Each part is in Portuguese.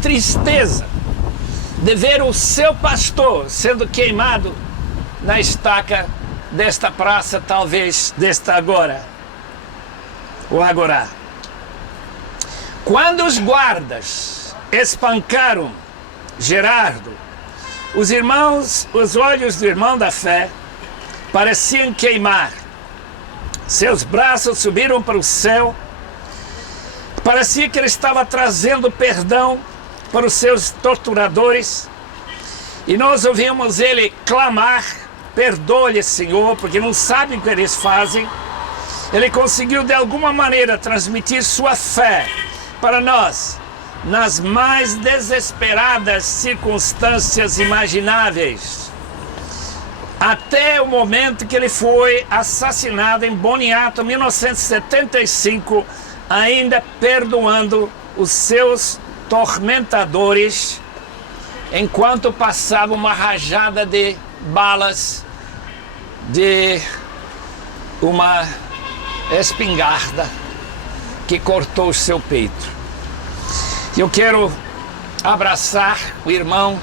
tristeza de ver o seu pastor sendo queimado na estaca desta praça, talvez desta agora, o agora. Quando os guardas espancaram Gerardo, os olhos do irmão da fé pareciam queimar. Seus braços subiram para o céu. Parecia que ele estava trazendo perdão para os seus torturadores. E nós ouvimos ele clamar: perdoe-lhe, Senhor, porque não sabem o que eles fazem. Ele conseguiu de alguma maneira transmitir sua fé para nós nas mais desesperadas circunstâncias imagináveis, até o momento que ele foi assassinado em Boniato, 1975, ainda perdoando os seus tormentadores, enquanto passava uma rajada de balas de uma espingarda que cortou o seu peito. Eu quero abraçar o irmão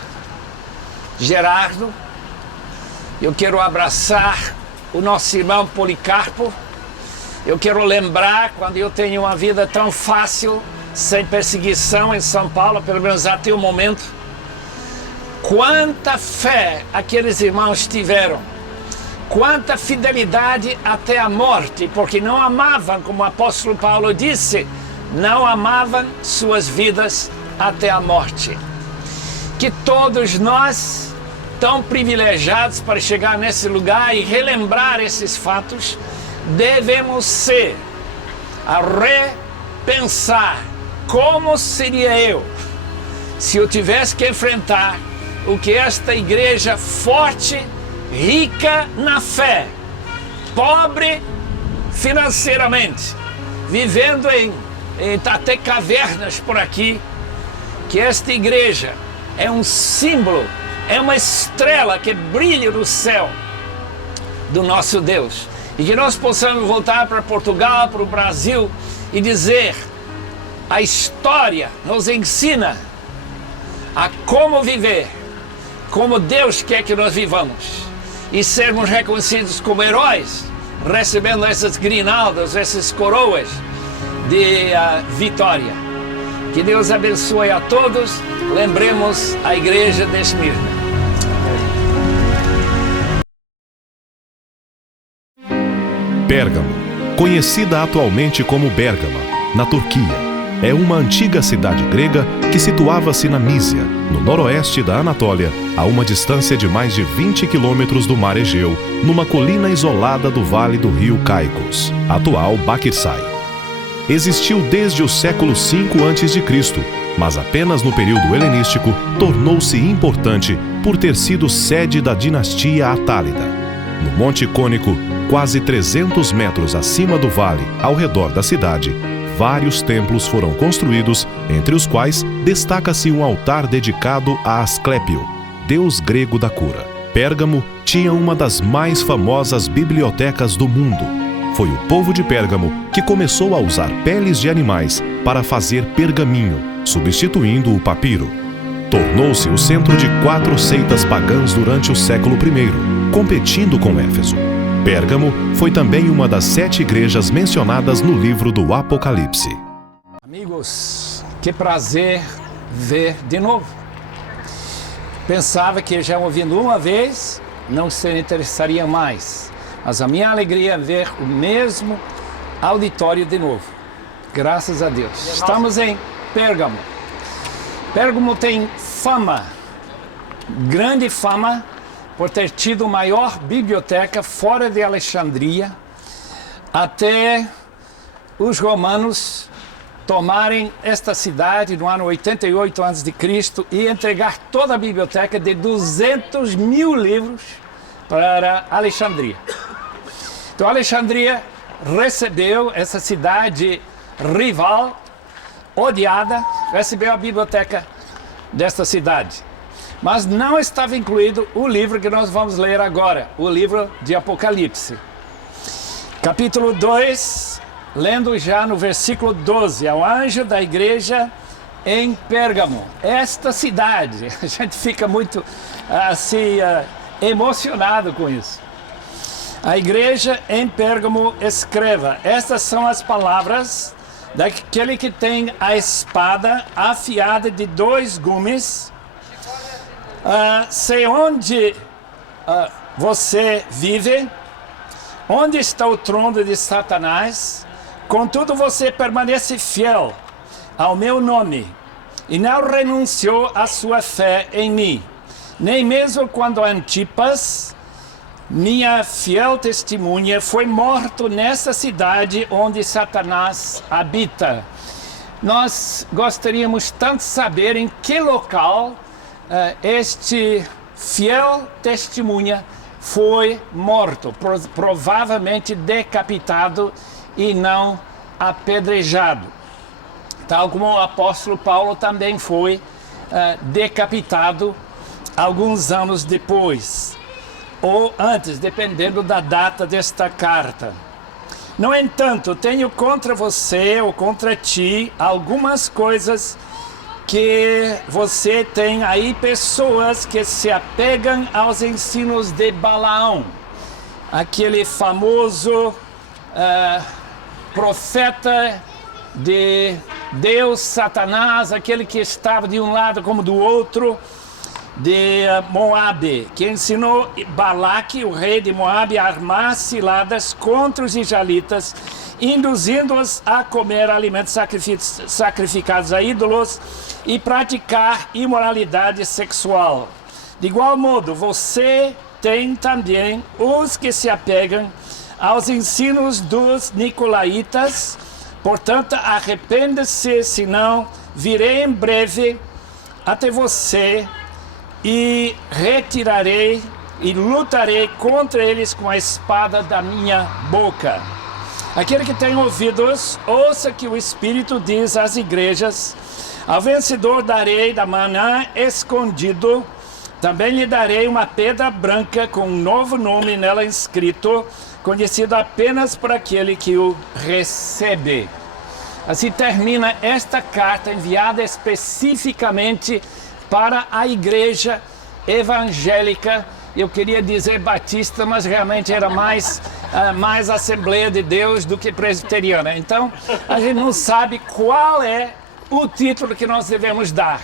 Gerardo, eu quero abraçar o nosso irmão Policarpo. Eu quero lembrar, quando eu tenho uma vida tão fácil, sem perseguição em São Paulo, pelo menos até o momento, quanta fé aqueles irmãos tiveram, quanta fidelidade até a morte, porque não amavam, como o apóstolo Paulo disse, não amavam suas vidas até a morte. Que todos nós, tão privilegiados para chegar nesse lugar e relembrar esses fatos, devemos ser a repensar como seria eu se eu tivesse que enfrentar o que esta igreja forte, rica na fé, pobre financeiramente, vivendo em até cavernas por aqui, que esta igreja é um símbolo, é uma estrela que brilha no céu do nosso Deus. E que nós possamos voltar para Portugal, para o Brasil e dizer: a história nos ensina a como viver, como Deus quer que nós vivamos, e sermos reconhecidos como heróis, recebendo essas grinaldas, essas coroas de vitória. Que Deus abençoe a todos. Lembremos a igreja de Esmirna. Pérgamo, conhecida atualmente como Bérgama, na Turquia, é uma antiga cidade grega que situava-se na Mísia, no noroeste da Anatólia, a uma distância de mais de 20 quilômetros do mar Egeu, numa colina isolada do vale do rio Caicos, atual Bakırsay. Existiu desde o século V a.C., mas apenas no período helenístico tornou-se importante por ter sido sede da dinastia Atálida. No Monte Cônico, quase 300 metros acima do vale, ao redor da cidade, vários templos foram construídos, entre os quais destaca-se um altar dedicado a Asclépio, deus grego da cura. Pérgamo tinha uma das mais famosas bibliotecas do mundo. Foi o povo de Pérgamo que começou a usar peles de animais para fazer pergaminho, substituindo o papiro. Tornou-se o centro de 4 seitas pagãs durante o século I, competindo com Éfeso. Pérgamo foi também uma das 7 igrejas mencionadas no livro do Apocalipse. Amigos, que prazer ver de novo. Pensava que já ouvindo uma vez, não se interessaria mais. Mas a minha alegria é ver o mesmo auditório de novo. Graças a Deus. Estamos em Pérgamo. Pérgamo tem fama, grande fama, por ter tido a maior biblioteca fora de Alexandria, até os romanos tomarem esta cidade no ano 88 a.C. e entregar toda a biblioteca de 200 mil livros para Alexandria. Então Alexandria recebeu essa cidade rival, odiada, recebeu a biblioteca desta cidade. Mas não estava incluído o livro que nós vamos ler agora, o livro de Apocalipse. Capítulo 2, lendo já no versículo 12. Ao anjo da igreja em Pérgamo. Esta cidade, a gente fica muito assim emocionado com isso. A igreja em Pérgamo escreva: estas são as palavras daquele que tem a espada afiada de 2 gumes. Sei onde você vive, onde está o trono de Satanás, contudo você permanece fiel ao meu nome e não renunciou à sua fé em mim, nem mesmo quando Antipas, minha fiel testemunha, foi morto nessa cidade onde Satanás habita. Nós gostaríamos tanto de saber em que local este fiel testemunha foi morto, provavelmente decapitado e não apedrejado, tal como o apóstolo Paulo também foi decapitado alguns anos depois, ou antes, dependendo da data desta carta. No entanto, tenho contra você ou contra ti algumas coisas que você tem aí, pessoas que se apegam aos ensinos de Balaão, aquele famoso profeta de Deus, Satanás, aquele que estava de um lado como do outro, de Moabe, que ensinou Balaque, o rei de Moabe, a armar ciladas contra os israelitas, induzindo-os a comer alimentos sacrificados a ídolos e praticar imoralidade sexual. De igual modo, você tem também os que se apegam aos ensinos dos nicolaítas. Portanto, arrependa-se, senão virei em breve até você e retirarei e lutarei contra eles com a espada da minha boca. Aquele que tem ouvidos, ouça que o Espírito diz às igrejas: ao vencedor darei da maná escondido, também lhe darei uma pedra branca com um novo nome nela inscrito, conhecido apenas por aquele que o recebe. Assim termina esta carta enviada especificamente para a igreja evangélica. Eu queria dizer batista, mas realmente era mais Assembleia de Deus do que presbiteriana. Então, a gente não sabe qual é o título que nós devemos dar.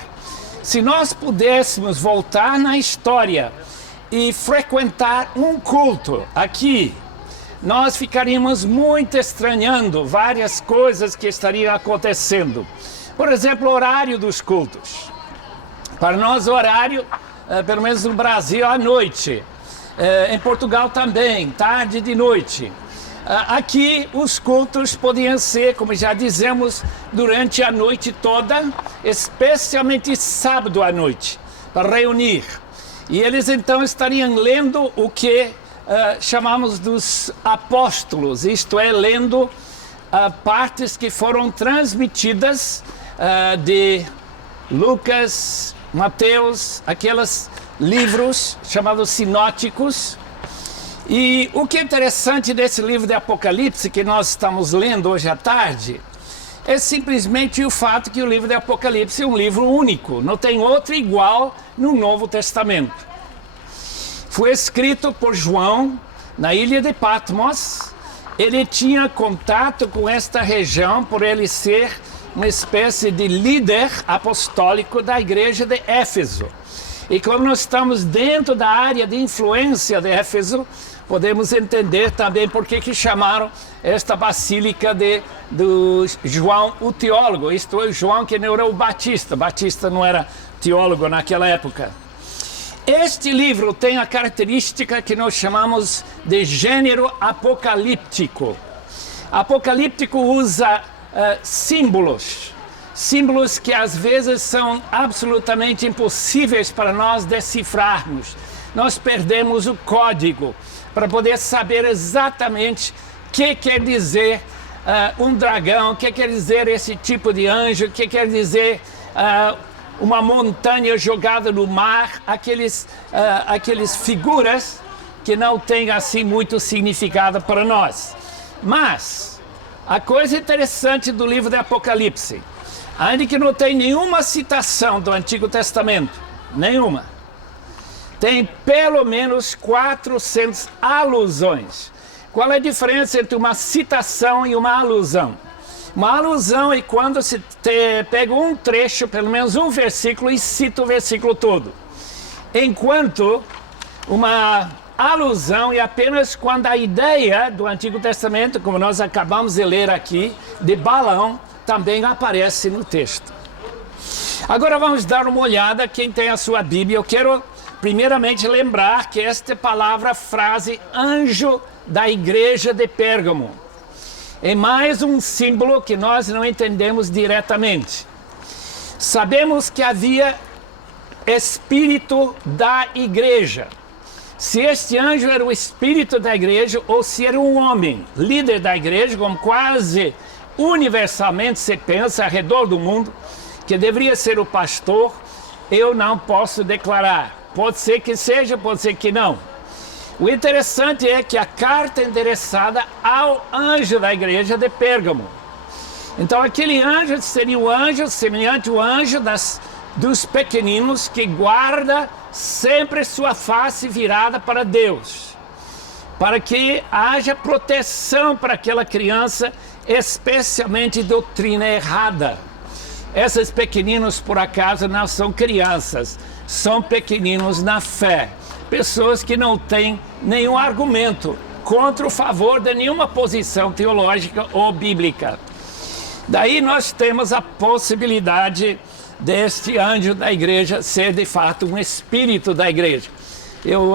Se nós pudéssemos voltar na história e frequentar um culto aqui, nós ficaríamos muito estranhando várias coisas que estariam acontecendo. Por exemplo, o horário dos cultos. Para nós, o horário, pelo menos no Brasil, à noite. Em Portugal também, tarde e de noite. Aqui, os cultos podiam ser, como já dizemos, durante a noite toda, especialmente sábado à noite, para reunir. E eles então estariam lendo o que chamamos dos apóstolos, isto é, lendo partes que foram transmitidas de Lucas, Mateus, aqueles livros chamados sinóticos. E o que é interessante desse livro de Apocalipse que nós estamos lendo hoje à tarde é simplesmente o fato que o livro de Apocalipse é um livro único, não tem outro igual no Novo Testamento. Foi escrito por João na ilha de Patmos. Ele tinha contato com esta região por ele ser uma espécie de líder apostólico da igreja de Éfeso. E como nós estamos dentro da área de influência de Éfeso, podemos entender também por que chamaram esta basílica do João o teólogo, isto é, João que não era o Batista. Batista não era teólogo naquela época. Este livro tem a característica que nós chamamos de gênero apocalíptico. Apocalíptico usa símbolos que às vezes são absolutamente impossíveis para nós decifrarmos. Nós perdemos o código para poder saber exatamente o que quer dizer um dragão, o que quer dizer esse tipo de anjo, o que quer dizer uma montanha jogada no mar, aqueles figuras que não têm assim muito significado para nós. Mas a coisa interessante do livro de Apocalipse, ainda que não tem nenhuma citação do Antigo Testamento, nenhuma. Tem pelo menos 400 alusões. Qual é a diferença entre uma citação e uma alusão? Uma alusão é quando se pega um trecho, pelo menos um versículo, e cita o versículo todo. Enquanto uma alusão é apenas quando a ideia do Antigo Testamento, como nós acabamos de ler aqui, de Balaão, também aparece no texto. Agora vamos dar uma olhada, quem tem a sua Bíblia. Eu quero primeiramente lembrar que esta palavra, frase, anjo da igreja de Pérgamo, é mais um símbolo que nós não entendemos diretamente. Sabemos que havia espírito da igreja. Se este anjo era o espírito da igreja ou se era um homem, líder da igreja, como quase universalmente se pensa ao redor do mundo, que deveria ser o pastor, eu não posso declarar. Pode ser que seja, pode ser que não. O interessante é que a carta é endereçada ao anjo da igreja de Pérgamo. Então aquele anjo seria o anjo semelhante ao anjo dos pequeninos que guarda sempre sua face virada para Deus, para que haja proteção para aquela criança, especialmente doutrina errada. Esses pequeninos, por acaso, não são crianças, são pequeninos na fé, pessoas que não têm nenhum argumento contra o favor de nenhuma posição teológica ou bíblica. Daí nós temos a possibilidade deste anjo da igreja ser de fato um espírito da igreja. Eu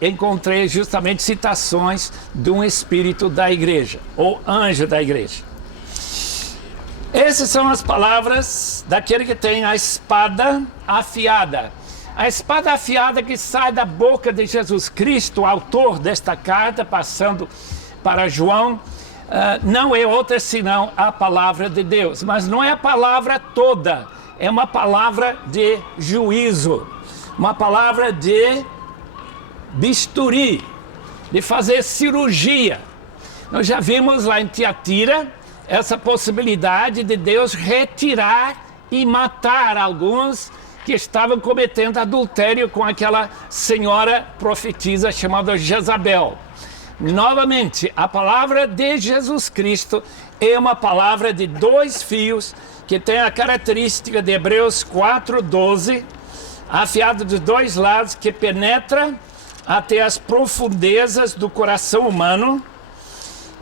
encontrei justamente citações de um espírito da igreja, ou anjo da igreja. Essas são as palavras daquele que tem a espada afiada. A espada afiada que sai da boca de Jesus Cristo, autor desta carta, passando para João, não é outra senão a palavra de Deus. Mas não é a palavra toda, é uma palavra de juízo, uma palavra de bisturi, de fazer cirurgia. Nós já vimos lá em Tiatira essa possibilidade de Deus retirar e matar alguns que estavam cometendo adultério com aquela senhora profetisa chamada Jezabel. Novamente, a palavra de Jesus Cristo é uma palavra de dois fios que tem a característica de Hebreus 4:12, afiado dos dois lados, que penetra até as profundezas do coração humano.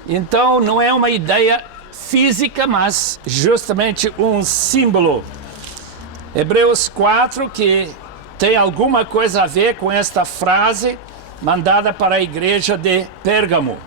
Então, não é uma ideia física, mas justamente um símbolo. Hebreus 4, que tem alguma coisa a ver com esta frase mandada para a igreja de Pérgamo.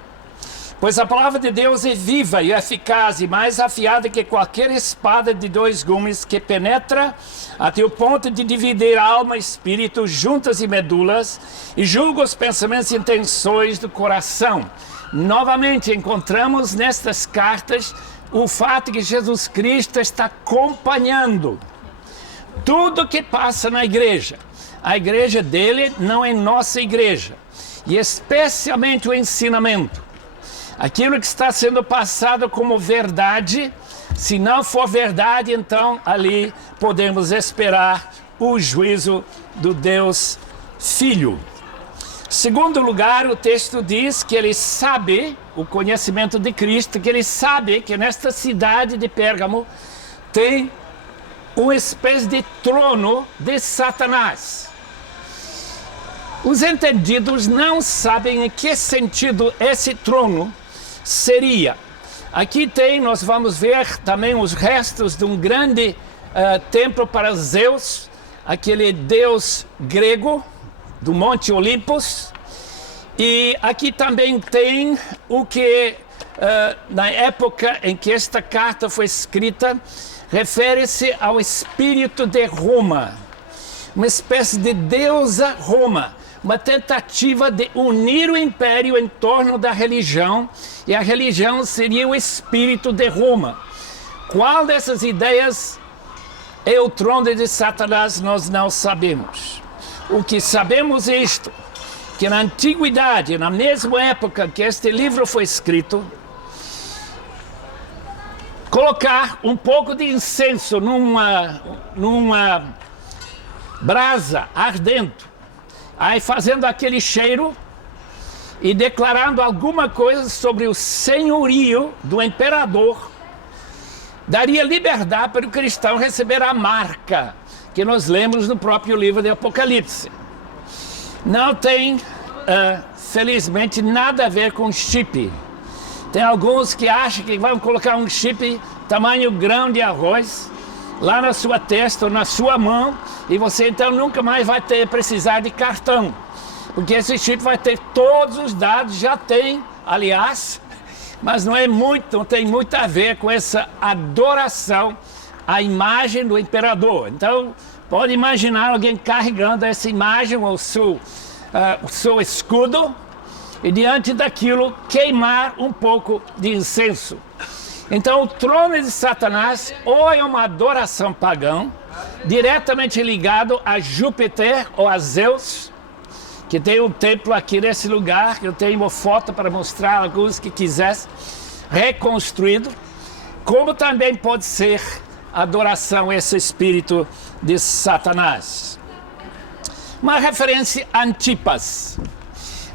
Pois a palavra de Deus é viva e eficaz e mais afiada que qualquer espada de dois gumes, que penetra até o ponto de dividir alma e espírito, juntas e medulas, e julga os pensamentos e intenções do coração. Novamente encontramos nestas cartas o fato que Jesus Cristo está acompanhando tudo que passa na igreja. A igreja dele não é nossa igreja. E especialmente o ensinamento. Aquilo que está sendo passado como verdade, se não for verdade, então ali podemos esperar o juízo do Deus Filho. Segundo lugar, o texto diz que ele sabe, o conhecimento de Cristo, que ele sabe que nesta cidade de Pérgamo tem uma espécie de trono de Satanás. Os entendidos não sabem em que sentido esse trono seria. Aqui nós vamos ver também os restos de um grande templo para Zeus, aquele deus grego do Monte Olympus. E aqui também tem o que, na época em que esta carta foi escrita, refere-se ao espírito de Roma, uma espécie de deusa Roma, uma tentativa de unir o império em torno da religião, e a religião seria o espírito de Roma. Qual dessas ideias é o trono de Satanás, nós não sabemos. O que sabemos é isto, que na antiguidade, na mesma época que este livro foi escrito, colocar um pouco de incenso numa brasa ardendo, aí fazendo aquele cheiro e declarando alguma coisa sobre o senhorio do imperador, daria liberdade para o cristão receber a marca que nós lemos no próprio livro de Apocalipse. Não tem, felizmente, nada a ver com chip. Tem alguns que acham que vão colocar um chip tamanho grão de arroz lá na sua testa ou na sua mão, e você então nunca mais vai precisar de cartão, porque esse chip vai ter todos os dados, já tem, aliás, mas não tem muito a ver com essa adoração à imagem do imperador. Então, pode imaginar alguém carregando essa imagem, o seu escudo, e diante daquilo queimar um pouco de incenso. Então o trono de Satanás ou é uma adoração pagã, diretamente ligado a Júpiter ou a Zeus, que tem um templo aqui nesse lugar, eu tenho uma foto para mostrar alguns que quisessem, reconstruído, como também pode ser adoração a esse espírito de Satanás. Uma referência a Antipas.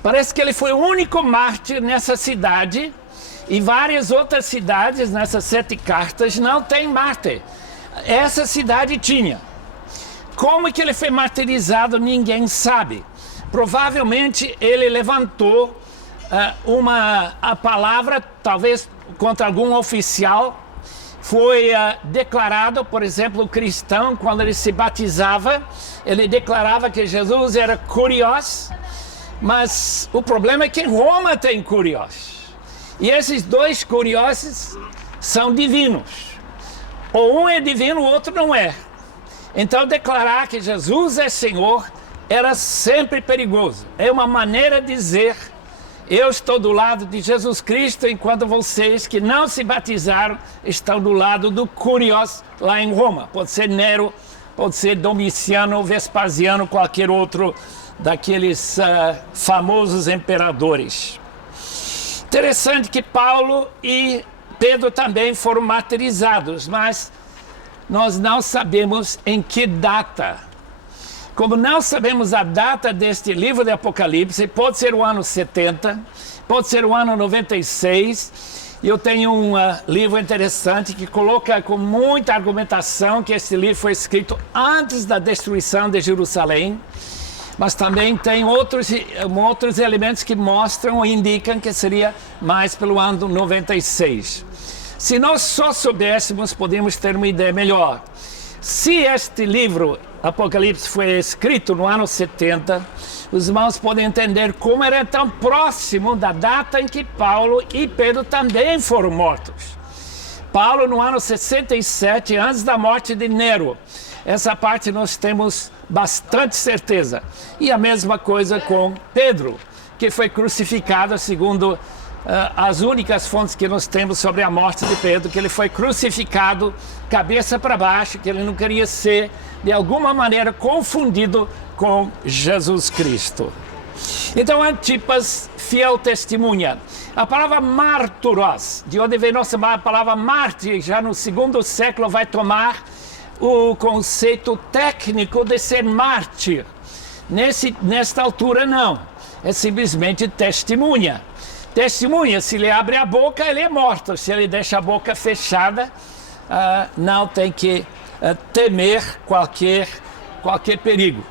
Parece que ele foi o único mártir nessa cidade, e várias outras cidades nessas 7 cartas não tem mártir. Essa cidade tinha. Como que ele foi martirizado, ninguém sabe. Provavelmente ele levantou a palavra, talvez contra algum oficial. Foi declarado, por exemplo, o cristão, quando ele se batizava, ele declarava que Jesus era Kurios, mas o problema é que em Roma tem Kurios. E esses 2 Kurioses são divinos. Ou um é divino, o outro não é. Então declarar que Jesus é Senhor era sempre perigoso. É uma maneira de dizer: eu estou do lado de Jesus Cristo, enquanto vocês que não se batizaram estão do lado do Kurios lá em Roma. Pode ser Nero, pode ser Domiciano, Vespasiano, qualquer outro daqueles famosos imperadores. Interessante que Paulo e Pedro também foram martirizados, mas nós não sabemos em que data. Como não sabemos a data deste livro de Apocalipse, pode ser o ano 70, pode ser o ano 96. Eu tenho um livro interessante que coloca com muita argumentação que este livro foi escrito antes da destruição de Jerusalém. Mas também tem outros elementos que mostram ou indicam que seria mais pelo ano 96. Se nós só soubéssemos, podíamos ter uma ideia melhor. Se este livro, Apocalipse, foi escrito no ano 70, os irmãos podem entender como era tão próximo da data em que Paulo e Pedro também foram mortos. Paulo no ano 67, antes da morte de Nero. Essa parte nós temos bastante certeza. E a mesma coisa com Pedro, que foi crucificado, segundo as únicas fontes que nós temos sobre a morte de Pedro, que ele foi crucificado cabeça para baixo, que ele não queria ser, de alguma maneira, confundido com Jesus Cristo. Então, Antipas, fiel testemunha. A palavra marturos, de onde vem nossa palavra mártir, já no 2º século vai tomar o conceito técnico de ser mártir. Nesta altura não, é simplesmente testemunha. Testemunha, se ele abre a boca, ele é morto. Se ele deixa a boca fechada, não tem que temer qualquer perigo.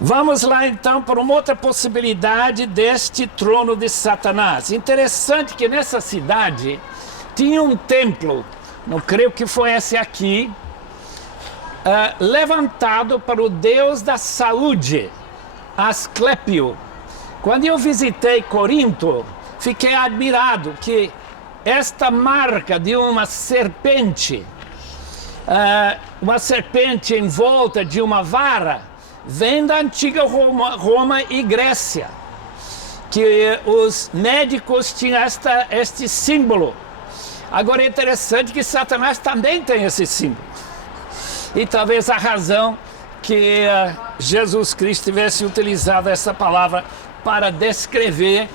Vamos lá então para uma outra possibilidade deste trono de Satanás. Interessante que nessa cidade tinha um templo, não creio que foi esse aqui, levantado para o deus da saúde, Asclépio. Quando eu visitei Corinto, fiquei admirado que esta marca de uma serpente em volta de uma vara, vem da antiga Roma e Grécia, que os médicos tinham este símbolo. Agora é interessante que Satanás também tem esse símbolo. E talvez a razão que Jesus Cristo tivesse utilizado essa palavra para descrever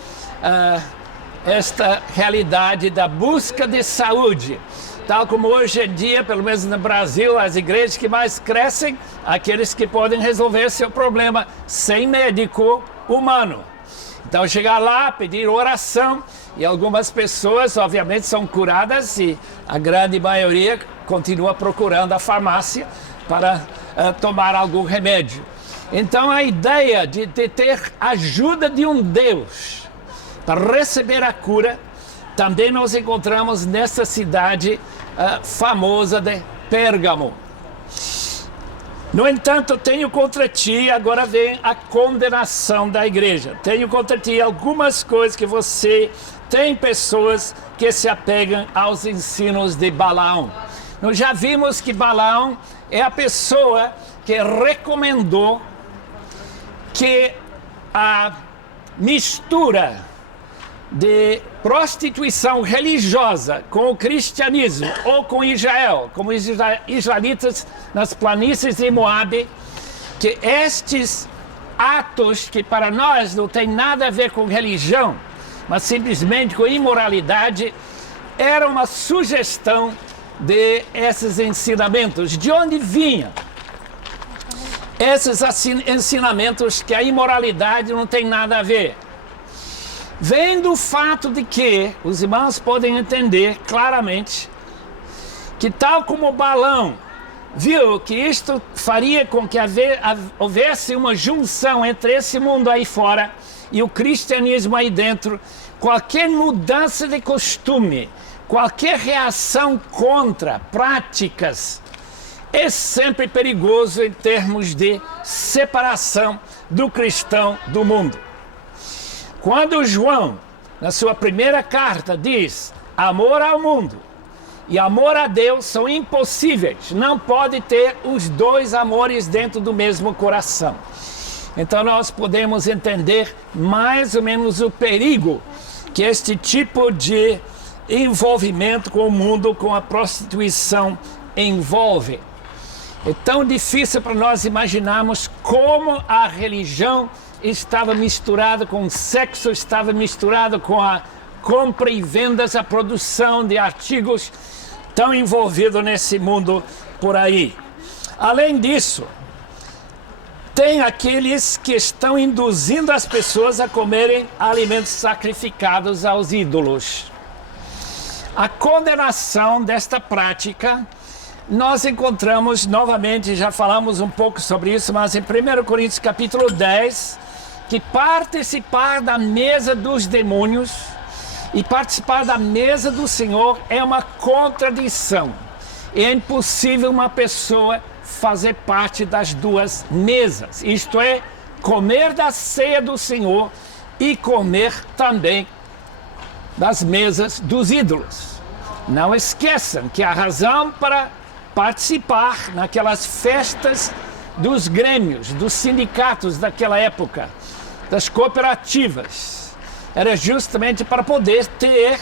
esta realidade da busca de saúde. Tal como hoje em dia, pelo menos no Brasil, as igrejas que mais crescem, aqueles que podem resolver seu problema sem médico humano. Então chegar lá, pedir oração, e algumas pessoas obviamente são curadas e a grande maioria continua procurando a farmácia para tomar algum remédio. Então a ideia de ter ajuda de um Deus para receber a cura, também nós encontramos nessa cidade famosa de Pérgamo. No entanto, tenho contra ti, agora vem a condenação da igreja. Tenho contra ti algumas coisas que você tem pessoas que se apegam aos ensinos de Balaão. Nós já vimos que Balaão é a pessoa que recomendou que a mistura de prostituição religiosa com o cristianismo ou com Israel, como os israelitas nas planícies de Moabe, que estes atos que para nós não tem nada a ver com religião, mas simplesmente com imoralidade, era uma sugestão de esses ensinamentos. De onde vinha esses ensinamentos que a imoralidade não tem nada a ver? Vem do fato de que os irmãos podem entender claramente que, tal como Balaão viu que isto faria com que houvesse uma junção entre esse mundo aí fora e o cristianismo aí dentro, qualquer mudança de costume, qualquer reação contra práticas é sempre perigoso em termos de separação do cristão do mundo. Quando João, na sua primeira carta, diz amor ao mundo e amor a Deus são impossíveis, não pode ter os dois amores dentro do mesmo coração. Então nós podemos entender mais ou menos o perigo que este tipo de envolvimento com o mundo, com a prostituição, envolve. É tão difícil para nós imaginarmos como a religião estava misturada com o sexo, estava misturado com a compra e vendas, a produção de artigos, tão envolvido nesse mundo por aí. Além disso, tem aqueles que estão induzindo as pessoas a comerem alimentos sacrificados aos ídolos. A condenação desta prática nós encontramos novamente, já falamos um pouco sobre isso, mas em 1 Coríntios capítulo 10, que participar da mesa dos demônios e participar da mesa do Senhor é uma contradição. É impossível uma pessoa fazer parte das duas mesas, isto é, comer da ceia do Senhor e comer também das mesas dos ídolos. Não esqueçam que a razão para participar naquelas festas dos grêmios, dos sindicatos daquela época, das cooperativas, era justamente para poder ter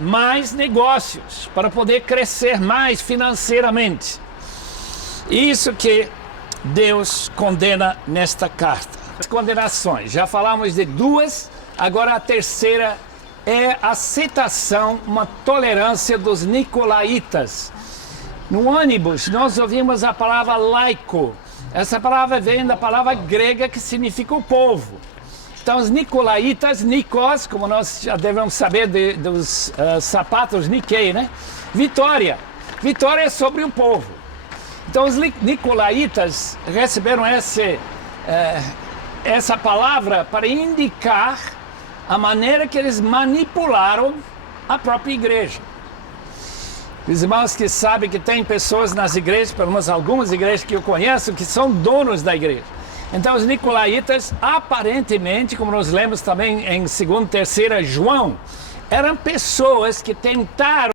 mais negócios, para poder crescer mais financeiramente. Isso que Deus condena nesta carta. As condenações, já falamos de duas, agora a terceira é a aceitação, uma tolerância dos nicolaítas. No ônibus, nós ouvimos a palavra laico. Essa palavra vem da palavra grega que significa o povo. Então, os nicolaítas, Nikos, como nós já devemos saber dos sapatos Nikkei, né? Vitória. Vitória é sobre o povo. Então, os nicolaítas receberam essa palavra para indicar a maneira que eles manipularam a própria igreja. Os irmãos que sabem que tem pessoas nas igrejas, pelo menos algumas igrejas que eu conheço, que são donos da igreja. Então os nicolaítas, aparentemente, como nós lemos também em 2ª e 3ª João, eram pessoas que tentaram